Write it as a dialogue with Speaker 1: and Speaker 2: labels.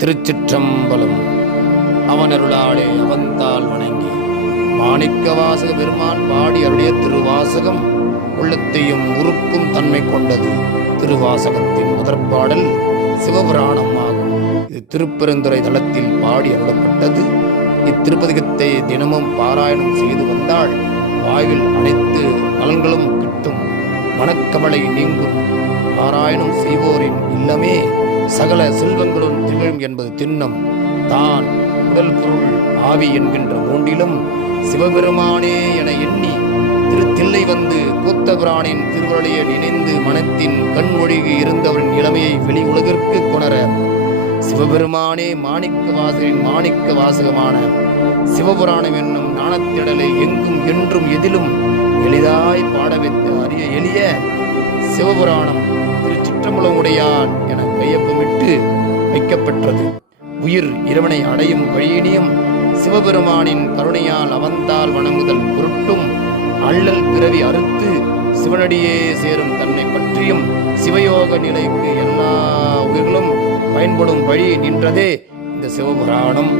Speaker 1: திருச்சிற்றம்பலம். அவனருளாலே அவந்தால் வணங்கி மாணிக்க வாசக பெருமான் பாடி அருளிய திருவாசகம் உள்ளத்தையும் உருக்கும் தன்மை கொண்டது. திருவாசகத்தின் முதற்பாடல் சிவபுராணம் ஆகும் இது திருப்பெருந்துறை தளத்தில் பாடி அருளப்பட்டது. இத்திருப்பதிகத்தை தினமும் பாராயணம் செய்து வந்தால் வாயில் அனைத்து நலன்களும் கிட்டும். மனக்கவலை நீங்கும். பாராயணம் செய்வோரின் இல்லமே சகல செல்வங்களும் என்பது திண்ணம். தான் உடல் பொருள் ஆவி என்கின்ற மூன்றிலும் சிவபெருமானே என எண்ணி திருத்தில்லை வந்து கூத்தபிரானின் திருவருளையை நினைந்து மனத்தின் கண்மொழிகு இருந்தவரின் இளமையை வெளி உலகிற்கு கொணர சிவபெருமானே மாணிக்க வாசகரின் மாணிக்க வாசகமான சிவபுராணம் என்னும் ஞானத்திடலை எங்கும் என்றும் எதிலும் எளிதாய் பாட வைத்த அரிய எளிய சிவபுராணம். திருச்சிற்றம்பலமுடையான் பெற்றது உயிர் இறைவனை அடையும் வழியினியும் சிவபெருமானின் கருணையால் அவந்தால் வணங்குதல் பொருட்டும் அள்ளல் பிறவி அறுத்து சிவனடியே சேரும் தன்னை பற்றியும் சிவயோக நிலைக்கு எல்லா உயிர்களும் பயன்படும் வழி நின்றதே இந்த சிவபுராணம்.